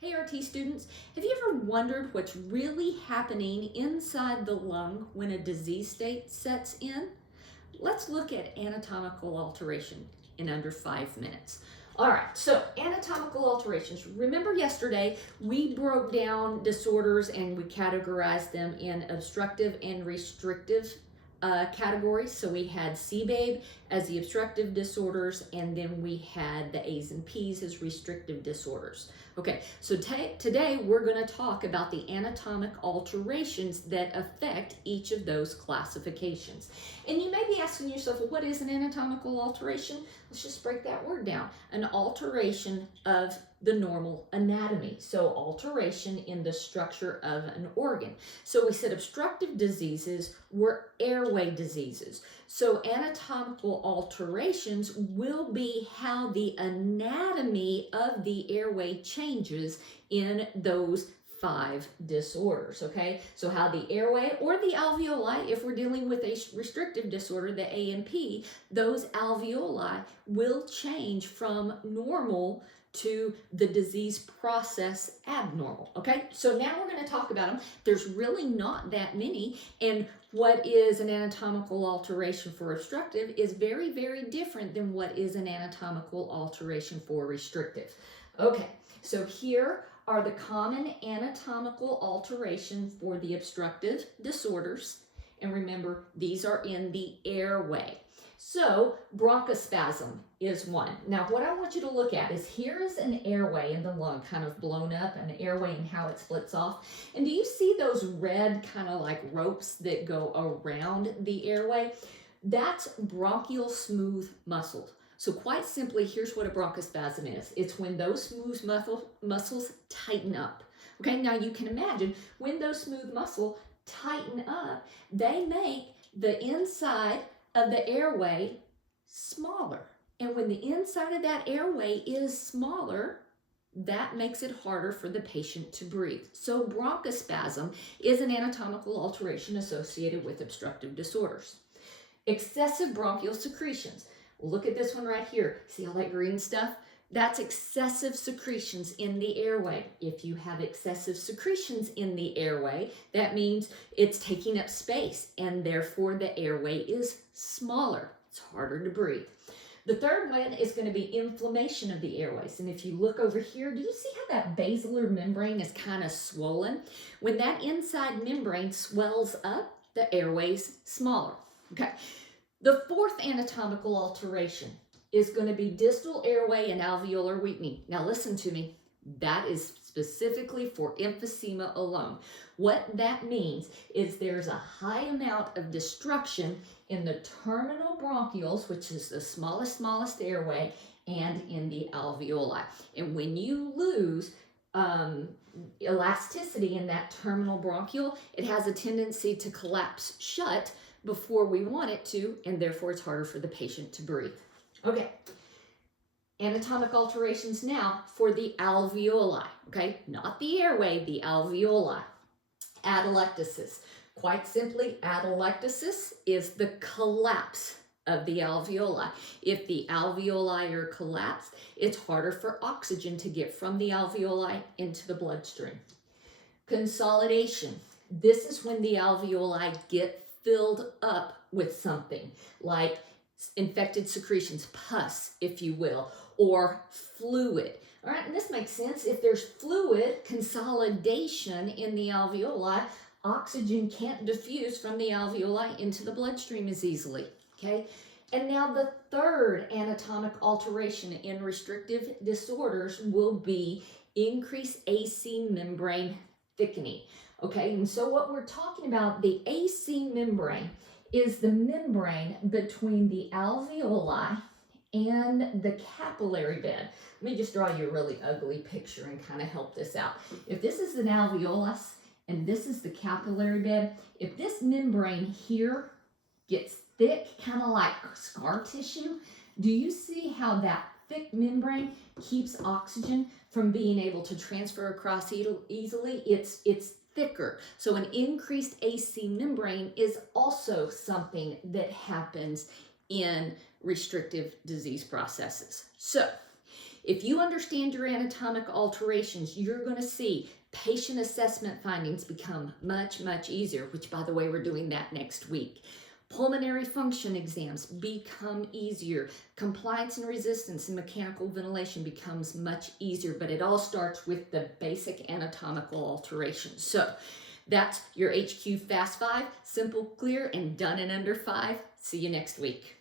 Hey RT students, have you ever wondered what's really happening inside the lung when a disease state sets in? Let's look at anatomical alteration in under 5 minutes. All right, so anatomical alterations. Remember yesterday we broke down disorders and we categorized them in obstructive and restrictive categories. So we had CBABE as the obstructive disorders, and then we had the A's and P's as restrictive disorders. Okay, so today we're going to talk about the anatomic alterations that affect each of those classifications. And you may be asking yourself, well, what is an anatomical alteration? Let's just break that word down. An alteration of the normal anatomy. So alteration in the structure of an organ. So we said obstructive diseases were airway diseases. So anatomical alterations will be how the anatomy of the airway changes in those 5 disorders, okay? So how the airway or the alveoli, if we're dealing with a restrictive disorder, the A and P, those alveoli will change from normal to the disease process abnormal, okay? So now we're going to talk about them. There's really not that many, and what is an anatomical alteration for obstructive is very, very different than what is an anatomical alteration for restrictive. Okay, so here are the common anatomical alterations for the obstructive disorders, and remember, these are in the airway. So bronchospasm is one. Now what I want you to look at is here is an airway in the lung, kind of blown up, an airway and how it splits off. And do you see those red kind of like ropes that go around the airway? That's bronchial smooth muscle. So quite simply, here's what a bronchospasm is. It's when those smooth muscles tighten up. Okay, now you can imagine when those smooth muscles tighten up, they make the inside of the airway smaller. And when the inside of that airway is smaller, that makes it harder for the patient to breathe. So bronchospasm is an anatomical alteration associated with obstructive disorders. Excessive bronchial secretions. Look at this one right here. See all that green stuff? That's excessive secretions in the airway. If you have excessive secretions in the airway, that means it's taking up space and therefore the airway is smaller. It's harder to breathe. The third one is going to be inflammation of the airways. And if you look over here, do you see how that basilar membrane is kind of swollen? When that inside membrane swells up, the airway's smaller. Okay. The fourth anatomical alteration is going to be distal airway and alveolar weakening. Now listen to me. That is specifically for emphysema alone. What that means is there's a high amount of destruction in the terminal bronchioles, which is the smallest airway, and in the alveoli. And when you lose elasticity in that terminal bronchiole, it has a tendency to collapse shut before we want it to, and therefore it's harder for the patient to breathe. Okay, anatomic alterations now for the alveoli, okay? Not the airway, the alveoli. Atelectasis. Quite simply, atelectasis is the collapse of the alveoli. If the alveoli are collapsed, it's harder for oxygen to get from the alveoli into the bloodstream. Consolidation. This is when the alveoli get filled up with something like infected secretions, pus, if you will, or fluid. All right, and this makes sense. If there's fluid consolidation in the alveoli, oxygen can't diffuse from the alveoli into the bloodstream as easily, okay? And now the third anatomic alteration in restrictive disorders will be increased AC membrane thickening, okay? And so what we're talking about, the AC membrane, is the membrane between the alveoli and the capillary bed. Let me just draw you a really ugly picture and kind of help this out. If this is an alveolus and this is the capillary bed, if this membrane here gets thick, kind of like scar tissue, do you see how that thick membrane keeps oxygen from being able to transfer across easily? It's thicker. So an increased AC membrane is also something that happens in restrictive disease processes. So If you understand your anatomic alterations, you're going to see patient assessment findings become much, much easier, which, by the way, we're doing that next week. Pulmonary function exams become easier. Compliance and resistance and mechanical ventilation becomes much easier, but it all starts with the basic anatomical alterations. So that's your HQ Fast 5, simple, clear, and done in under 5. See you next week.